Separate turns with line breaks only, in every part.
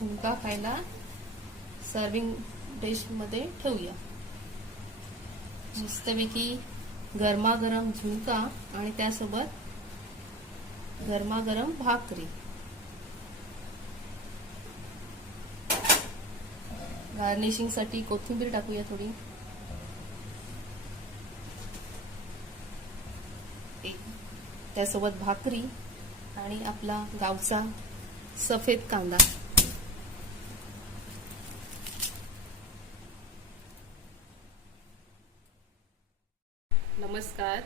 झुणका खायला सर्विंग डिशमध्ये ठेवूया. मस्तपैकी गरमागरम झुणका आणि त्यासोबत गरमागरम भाकरी. गार्निशिंगसाठी कोथिंबीर टाकूया थोडी. त्यासोबत भाकरी आणि आपला गावचा सफेद कांदा. नमस्कार.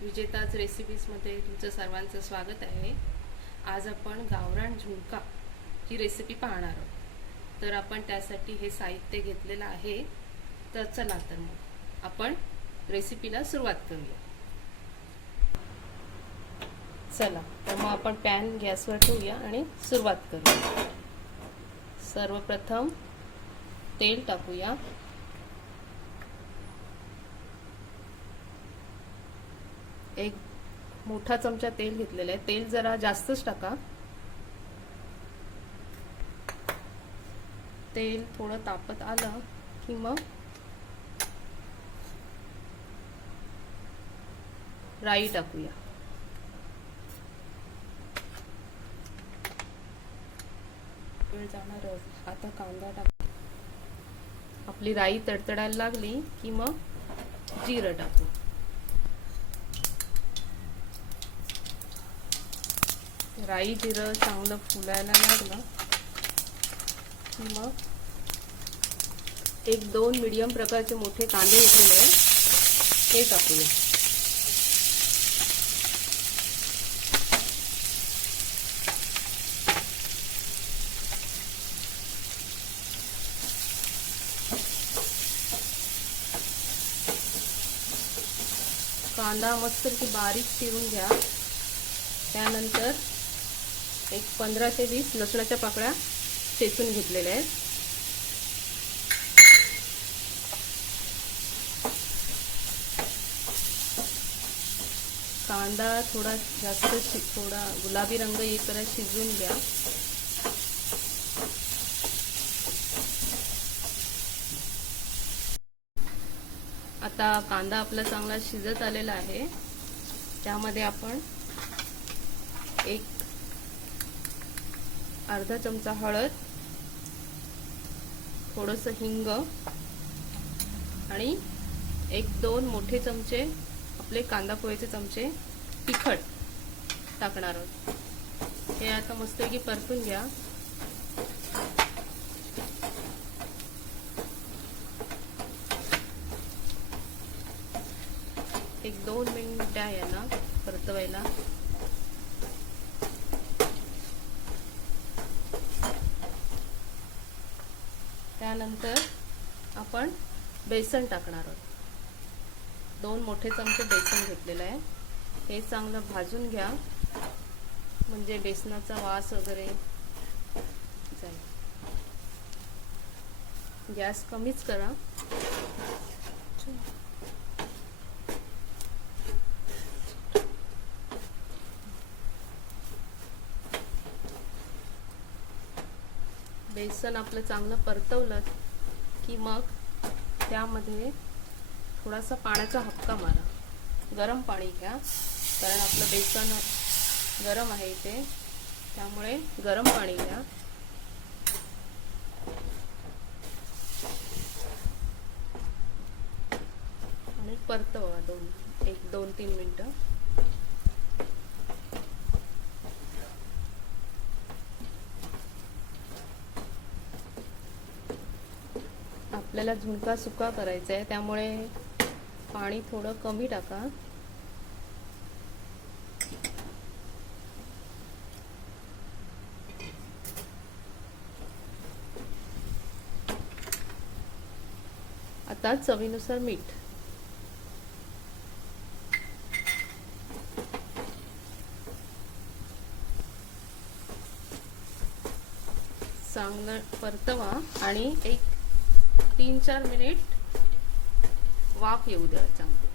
विजेताज रेसिपीजमध्ये तुमचं सर्वांचं स्वागत आहे. आज आपण गावरान झुणका ही रेसिपी पाहणार आहोत. तर आपण त्यासाठी हे साहित्य घेतलेलं आहे. तर चला तर मग आपण रेसिपीला सुरुवात करूया. चला तर मग आपण पॅन गॅसवर ठेवूया आणि सुरुवात करूया. सर्वप्रथम तेल टाकूया. एक मोठा चमचा तेल घेतलेला आहे. तेल जरा जास्तच टाका. तेल थोडं तापत आलं की मग राई टाकूया. वेळ जाणारच आता कांदा टाक आपली राई तडतडायला लागली की मग जिरं टाकू. राई जिरं चांगलं फुलायला लागलं मग एक दोन मीडियम प्रकारचे मोठे कांदे घेतलेले आहे ते टाकूया. कांदा मस्त की बारीक चिरून घ्या. त्यानंतर एक पंधरा ते वीस लसणाच्या पाकळ्या चेचून घेतलेल्या आहेत. कांदा थोडा जास्त शि थोडा गुलाबी रंग येईपर्यंत शिजवून घ्या. आता कांदा आपला चांगला शिजत आलेला आहे. त्यामध्ये आपण एक अर्धा चमचा हळद थोडस हिंग आणि एक दोन मोठे चमचे आपले कांदा पोहेचे चमचे तिखट टाकणार आहोत. हे आता मस्तपैकी परतून घ्या. एक दोन मिनिट याला परतवायला. त्यानंतर आपण बेसन टाकणार आहोत. दोन मोठे चमचे बेसन घेतलेलं आहे. हे चांगलं भाजून घ्या. म्हणजे बेसनाचा वास वगैरे जाईल. गॅस कमीच करा. बेसन आपलं चांगलं परतवलं की मग त्यामध्ये थोडासा पाण्याचा हपका मारा. गरम पाणी घ्या. कारण आपलं बेसन गरम आहे इथे. त्यामुळे गरम पाणी घ्या. आणि परतवा दोन एक दोन तीन मिनटं. आपल्याला झुणका सुका करायचा आहे त्यामुळे पाणी थोडं कमी टाका. आता चवीनुसार मीठ. चांगलं परतवा आणि एक तीन चार मिनिट वाफ येऊ द्या चांगली.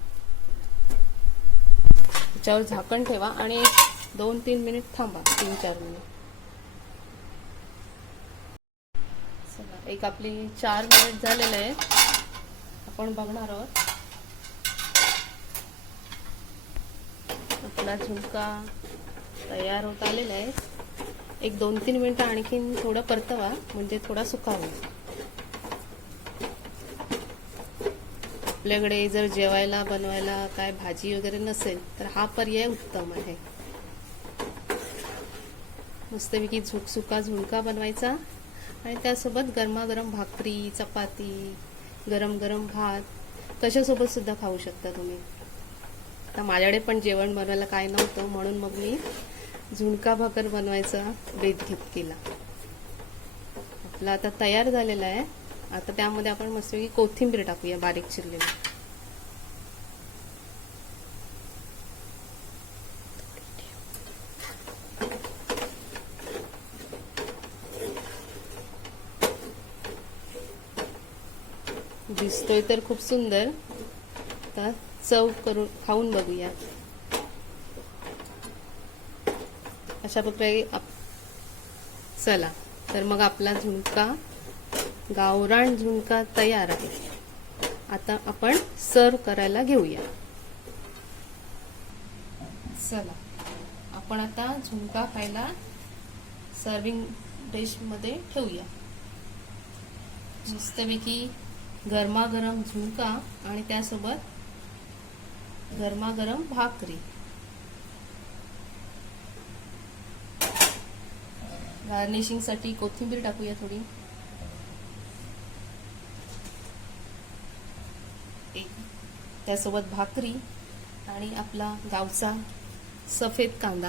त्याच्यावर झाकण ठेवा आणि एक दोन तीन मिनिट थांबा तीन चार मिनिट एक आपली चार मिनिट झालेलं आहे. आपण बघणार आहोत. आपला झुणका तयार होत आलेला आहे. एक दोन तीन मिनिटं आणखीन थोडं परतवा म्हणजे थोडा सुका आपल्याकडे जर जेवायला बनवायला काय भाजी वगैरे नसेल तर हा पर्याय उत्तम आहे. मस्तपैकी झुकसुका झुणका बनवायचा आणि त्यासोबत गरमागरम भाकरी चपाती गरम गरम भात कशासोबत सुद्धा खाऊ शकता तुम्ही. आता माझ्याकडे पण जेवण बनवायला काय नव्हतं म्हणून मग मी झुणका भाकर बनवायचा बेत घेत केला आपला आता तयार झालेला आहे. आता त्यामध्ये आपण मस्तपैकी कोथिंबीर टाकूया बारीक चिरलेली. दिसतोय तर खूप सुंदर. आता चव करून खाऊन बघूया. अशा प्रकारे चला तर मग आपला झुणका गावरान झुणका तयार आहे. आता आपण सर्व करायला घेऊया. चला आपण आता झुणका खायला सर्विंग डिशमध्ये ठेवूया. मस्तपैकी गरमागरम झुणका आणि त्यासोबत गरमागरम भाकरी. गार्निशिंगसाठी कोथिंबीर टाकूया थोडी. त्यासोबत भाकरी आणि आपला गावचा सफेद कांदा.